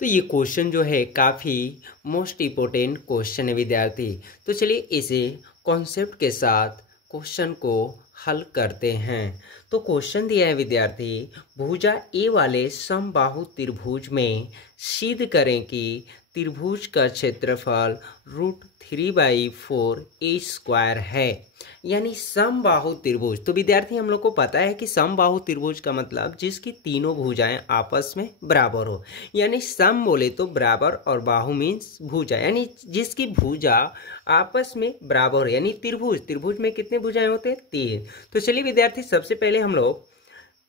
तो ये क्वेश्चन जो है काफ़ी मोस्ट इम्पोर्टेंट क्वेश्चन है विद्यार्थी। तो चलिए इसे कॉन्सेप्ट के साथ क्वेश्चन को हल करते हैं। तो क्वेश्चन दिया है विद्यार्थी, भुजा ए वाले समबाहु त्रिभुज में सिद्ध करें कि त्रिभुज का क्षेत्रफल √3/4 ए स्क्वायर है। यानी समबाहु त्रिभुज। तो विद्यार्थी हम लोग को पता है कि समबाहु त्रिभुज का मतलब जिसकी तीनों भुजाएं आपस में बराबर हो। यानी सम बोले तो बराबर और बाहु मीन्स भुजा, यानी जिसकी भुजा आपस में बराबर हो। यानी त्रिभुज, त्रिभुज में कितने भुजाएं होते हैं? 3। तो चलिए विद्यार्थी सबसे पहले हम लोग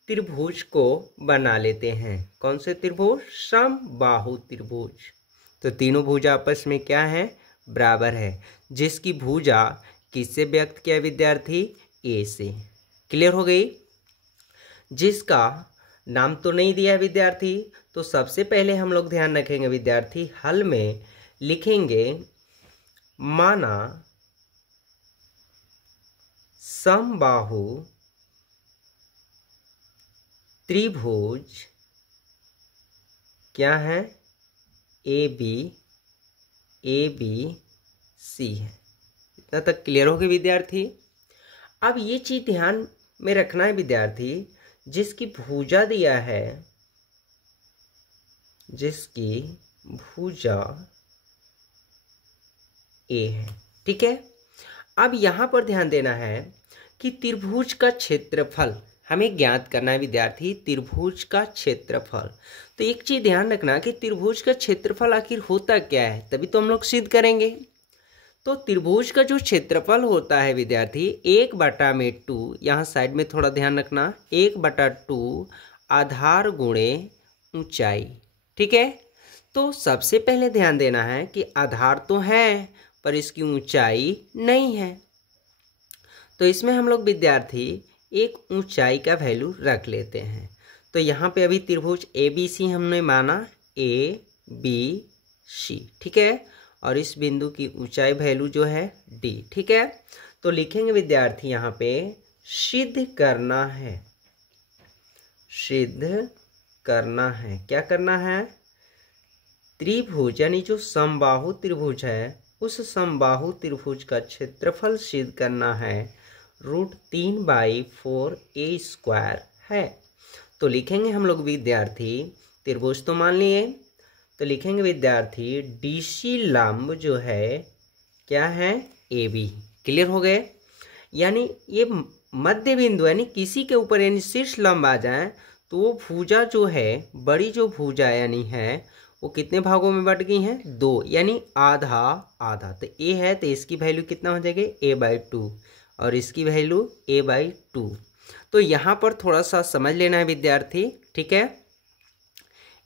त्रिभुज को बना लेते हैं। कौन से त्रिभुज? समबाहु त्रिभुज। तो तीनों भुजा आपस में क्या है? बराबर है। जिसकी भुजा किससे व्यक्त किया विद्यार्थी? ए से। क्लियर हो गई? जिसका नाम तो नहीं दिया है विद्यार्थी, तो सबसे पहले हम लोग ध्यान रखेंगे विद्यार्थी, हल में लिखेंगे माना समबाहु त्रिभुज क्या है? ए बी सी है। इतना तक क्लियर हो गया विद्यार्थी। अब ये चीज ध्यान में रखना है विद्यार्थी, जिसकी भुजा दिया है, जिसकी भुजा ए है, ठीक है। अब यहां पर ध्यान देना है कि त्रिभुज का क्षेत्रफल हमें ज्ञात करना है विद्यार्थी, त्रिभुज का क्षेत्रफल। तो एक चीज ध्यान रखना कि त्रिभुज का क्षेत्रफल आखिर होता क्या है, तभी तो हम लोग सिद्ध करेंगे। तो त्रिभुज का जो क्षेत्रफल होता है विद्यार्थी 1/2, यहाँ साइड में थोड़ा ध्यान रखना, 1/2 आधार गुणे ऊंचाई, ठीक है। तो सबसे पहले ध्यान देना है कि आधार तो है पर इसकी ऊंचाई नहीं है। तो इसमें हम लोग विद्यार्थी एक ऊंचाई का वैल्यू रख लेते हैं। तो यहाँ पे अभी त्रिभुज ABC हमने माना ABC, ठीक है। और इस बिंदु की ऊंचाई वैल्यू जो है D, ठीक है। तो लिखेंगे विद्यार्थी यहाँ पे सिद्ध करना है, सिद्ध करना है। क्या करना है? त्रिभुज यानी जो समबाहु त्रिभुज है, उस समबाहु त्रिभुज का क्षेत्रफल सिद्ध करना है √3/4 ए स्क्वायर है। तो लिखेंगे हम लोग विद्यार्थी, त्रिभुज तो मान लिए, तो लिखेंगे विद्यार्थी DC लंब जो है क्या है? AB। क्लियर हो गए? यानी ये मध्य बिंदु, यानी किसी के ऊपर यानी शीर्ष लंब आ जाए तो वो भुजा जो है, बड़ी जो भुजा यानी है, वो कितने भागों में बट गई हैं? 2, यानी आधा आधा। तो A है तो इसकी वैल्यू कितना हो जाएगी? A/2 और इसकी वैल्यू A/2। तो यहाँ पर थोड़ा सा समझ लेना है विद्यार्थी, ठीक है।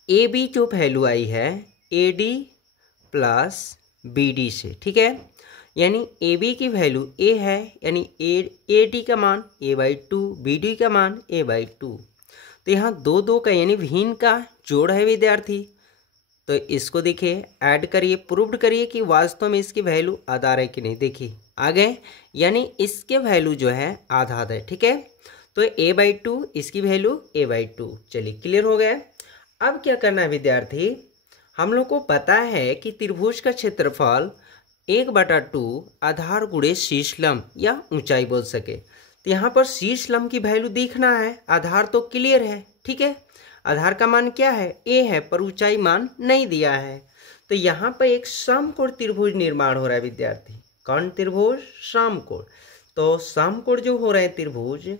AB जो वैल्यू आई है AD प्लस BD से, ठीक है। यानी AB की वैल्यू A है, यानी AD का मान A/2, BD का मान A/2। तो यहाँ 2 का यानी भिन्न का जोड़ है विद्यार्थी। तो इसको देखिए, ऐड करिए, प्रूव्ड करिए कि वास्तव में इसकी वैल्यू आधार है कि नहीं। देखिए आ गए, यानी इसके वैल्यू जो है आधा आधा है, ठीक है। तो A/2, इसकी वैल्यू A/2। चलिए क्लियर हो गया। अब क्या करना है विद्यार्थी, हम लोग को पता है कि त्रिभुज का क्षेत्रफल 1/2 आधार गुणे शीर्ष लंब या ऊंचाई बोल सके। तो यहाँ पर शीर्ष लंब की वैल्यू देखना है, आधार तो क्लियर है, ठीक है। आधार का मान क्या है? A है, पर ऊंचाई मान नहीं दिया है। तो यहाँ पर एक समकोण त्रिभुज निर्माण हो रहा है विद्यार्थी। कौन त्रिभुज? समकोण। तो समकोण जो हो रहे हैं त्रिभुज,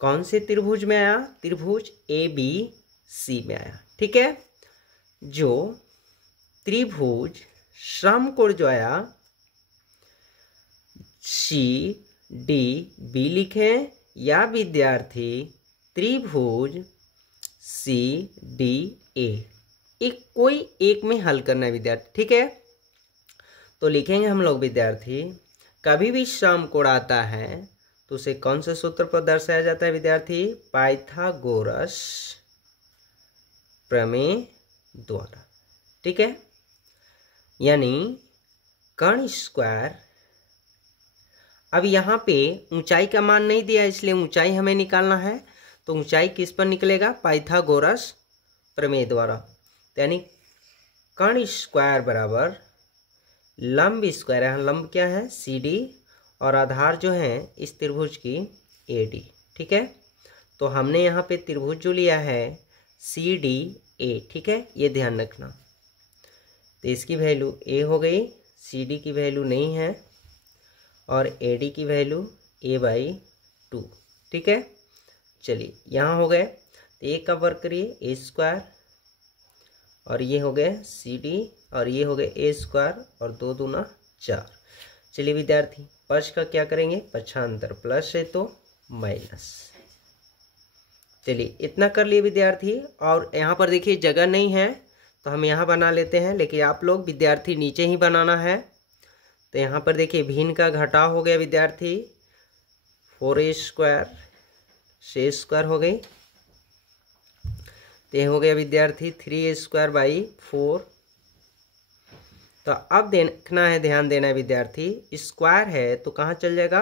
कौन से त्रिभुज में आया? त्रिभुज ABC में आया, ठीक है। जो त्रिभुज समकोण जो आया CDB लिखे, या विद्यार्थी त्रिभुज CDA, एक कोई एक में हल करना है विद्यार्थी, ठीक है। तो लिखेंगे हम लोग विद्यार्थी, कभी भी समकोण आता है तो उसे कौन से सूत्र पर दर्शाया जाता है विद्यार्थी? पाइथागोरस प्रमेय द्वारा, ठीक है। यानी कर्ण स्क्वायर। अब यहाँ पे ऊंचाई का मान नहीं दिया, इसलिए ऊंचाई हमें निकालना है। तो ऊंचाई किस पर निकलेगा? पाइथागोरस प्रमेय द्वारा। यानी कर्ण स्क्वायर बराबर लंब स्क्वायर, यहाँ लंब क्या है CD और आधार जो है इस त्रिभुज की AD। ठीक है, तो हमने यहाँ पे त्रिभुज जो लिया है CDA। ठीक है, ये ध्यान रखना। तो इसकी वैल्यू A हो गई, CD की वैल्यू नहीं है और AD की वैल्यू A/2। ठीक है, चलिए यहाँ हो गए। तो A का वर्ग करिए A स्क्वायर और ये हो गए CD और ये हो गए A स्क्वायर और 2 दूना 4। चलिए विद्यार्थी, पक्ष का क्या करेंगे, पक्षांतर, प्लस है तो माइनस। चलिए इतना कर लिए विद्यार्थी। और यहाँ पर देखिए जगह नहीं है तो हम यहाँ बना लेते हैं, लेकिन आप लोग विद्यार्थी नीचे ही बनाना है। तो यहाँ पर देखिए भिन्न का घटाव हो गया विद्यार्थी, 4A स्क्वायर, 6 स्क्वायर हो गई। तो ये हो गया विद्यार्थी 3A स्क्वायर बाई 4। तो अब देखना है, ध्यान देना है विद्यार्थी, स्क्वायर है तो कहाँ चल जाएगा,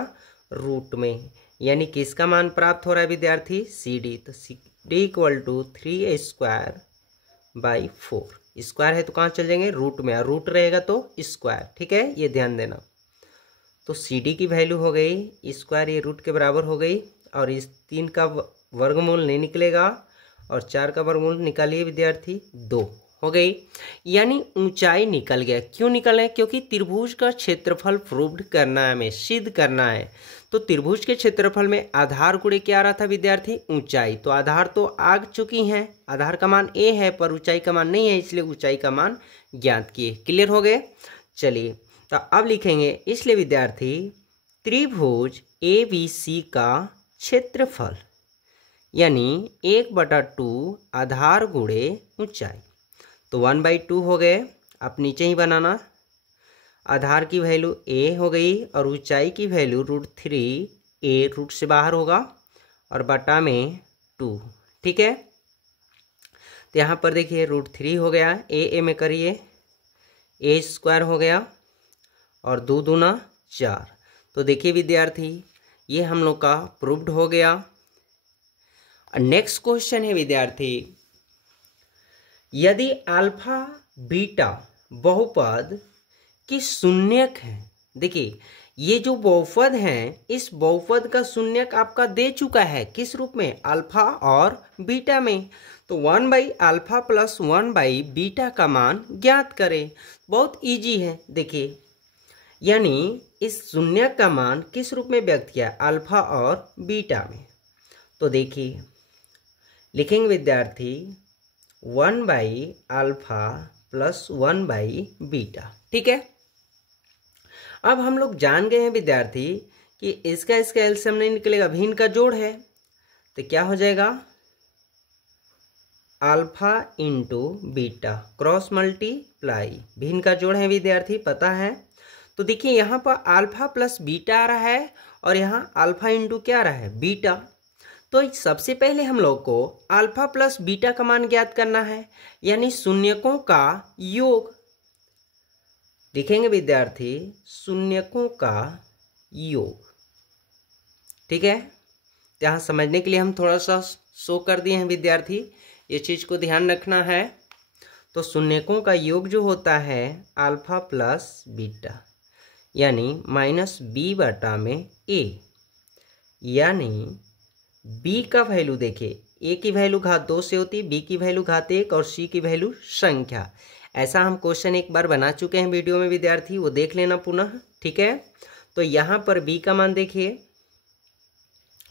रूट में, यानी किसका मान प्राप्त हो रहा है विद्यार्थी, CD। तो CD = 3A square by 4। Square है तो कहाँ चल जाएंगे, रूट में, और रूट रहेगा तो स्क्वायर। ठीक है, ये ध्यान देना। तो CD की वैल्यू हो गई स्क्वायर, ये रूट के बराबर हो गई, और इस 3 का वर्गमूल नहीं निकलेगा और 4 का वर्गमूल निकालिए विद्यार्थी, 2 हो गई, यानी ऊंचाई निकल गया। क्यों निकल है, क्योंकि त्रिभुज का क्षेत्रफल प्रूव्ड करना है, हमें सिद्ध करना है। तो त्रिभुज के क्षेत्रफल में आधार गुणे क्या आ रहा था विद्यार्थी, ऊंचाई। तो आधार तो आ चुकी हैं, आधार का मान A है पर ऊंचाई का मान नहीं है, इसलिए ऊंचाई का मान ज्ञात किए। क्लियर हो गए। चलिए तो अब लिखेंगे, इसलिए विद्यार्थी त्रिभुज ABC का क्षेत्रफल यानी 1/2 आधार गुणे ऊंचाई। तो 1/2 हो गए। आप नीचे ही बनाना, आधार की वैल्यू A हो गई और ऊंचाई की वैल्यू √3A, रूट से बाहर होगा और बटा में 2। ठीक है, तो यहाँ पर देखिए √3 हो गया, A में करिए A स्क्वायर हो गया और 2 दूना 4। तो देखिए विद्यार्थी ये हम लोग का प्रूव्ड हो गया। नेक्स्ट क्वेश्चन है विद्यार्थी, यदि अल्फा बीटा बहुपद की शून्यक है। देखिए ये जो बहुपद हैं, इस बहुपद का शून्यक आपका दे चुका है, किस रूप में, अल्फा और बीटा में। तो 1/α + 1/β का मान ज्ञात करें। बहुत इजी है, देखिए यानी इस शून्यक का मान किस रूप में व्यक्त किया, अल्फा और बीटा में। तो देखिए लिखेंगे विद्यार्थी 1/α + 1/β। ठीक है, अब हम लोग जान गए हैं विद्यार्थी कि इसका एलसीएम नहीं निकलेगा, भिन्न का जोड़ है। तो क्या हो जाएगा, अल्फा × बीटा, क्रॉस मल्टीप्लाई, भिन्न का जोड़ है विद्यार्थी, पता है। तो देखिए यहाँ पर अल्फा + बीटा आ रहा है और यहाँ अल्फा × क्या आ रहा है, बीटा। तो सबसे पहले हम लोग को अल्फा + बीटा का मान ज्ञात करना है, यानी शून्यकों का योग। लिखेंगे विद्यार्थी शून्यकों का योग। ठीक है, यहाँ समझने के लिए हम थोड़ा सा शो कर दिए हैं विद्यार्थी, ये चीज को ध्यान रखना है। तो शून्यकों का योग जो होता है अल्फा + बीटा, यानी -b/a, यानी b का वैल्यू देखिए, a की वैल्यू घात 2 से होती है, b की वैल्यू घात 1 और c की वैल्यू संख्या। ऐसा हम क्वेश्चन एक बार बना चुके हैं वीडियो में विद्यार्थी, वो देख लेना पुनः। ठीक है, तो यहाँ पर b का मान देखिए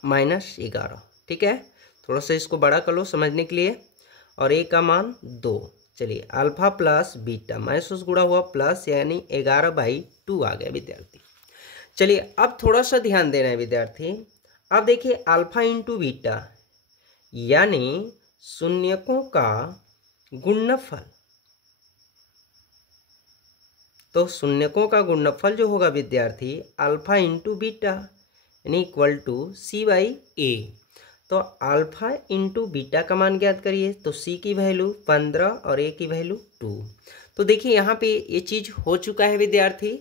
-11। ठीक है, थोड़ा सा इसको बड़ा कर लो समझने के लिए, और a का मान 2। चलिए अल्फा + बीटा माइनस गुणा हुआ प्लस, यानी 11/2 आ गया विद्यार्थी। चलिए अब थोड़ा सा ध्यान देना है विद्यार्थी। अब देखिए अल्फा × बीटा यानी शून्यकों का गुणनफल। तो शून्यकों का गुणनफल जो होगा विद्यार्थी अल्फा × बीटा यानी = c/a। तो अल्फा × बीटा का मान ज्ञात करिए। तो c की वैल्यू 15 और a की वैल्यू 2। तो देखिए यहाँ पे ये चीज हो चुका है विद्यार्थी,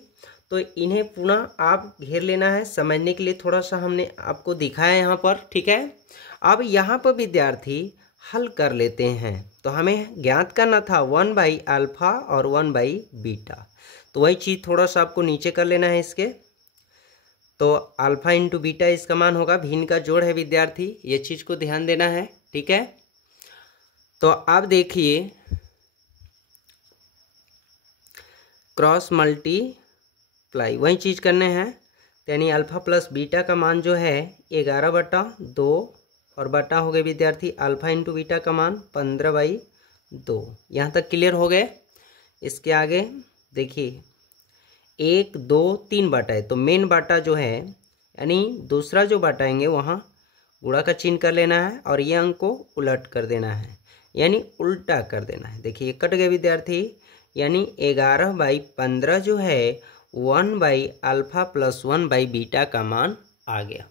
तो इन्हें पुनः आप घेर लेना है समझने के लिए, थोड़ा सा हमने आपको दिखाया है यहाँ पर। ठीक है, अब यहाँ पर विद्यार्थी हल कर लेते हैं। तो हमें ज्ञात करना था 1/α और 1/β। तो वही चीज़ थोड़ा सा आपको नीचे कर लेना है इसके। तो अल्फा इंटू बीटा इसका मान होगा, भिन्न का जोड़ है विद्यार्थी, ये चीज़ को ध्यान देना है, ठीक है। तो अब देखिए क्रॉस मल्टीप्लाई वही चीज़ करने हैं, यानी अल्फा प्लस बीटा का मान जो है 11/2 और बटा हो गए विद्यार्थी अल्फा इंटू बीटा का मान 15/2। यहाँ तक क्लियर हो गए। इसके आगे देखिए 1 2 3 बाटा है, तो मेन बाटा जो है यानी दूसरा जो बाटाएंगे वहाँ गुणा का चिन्ह कर लेना है और ये अंक को उलट कर देना है, यानी उल्टा कर देना है। देखिए कट गए विद्यार्थी, यानी 11/15 जो है 1/α प्लस 1/β का मान आ गया।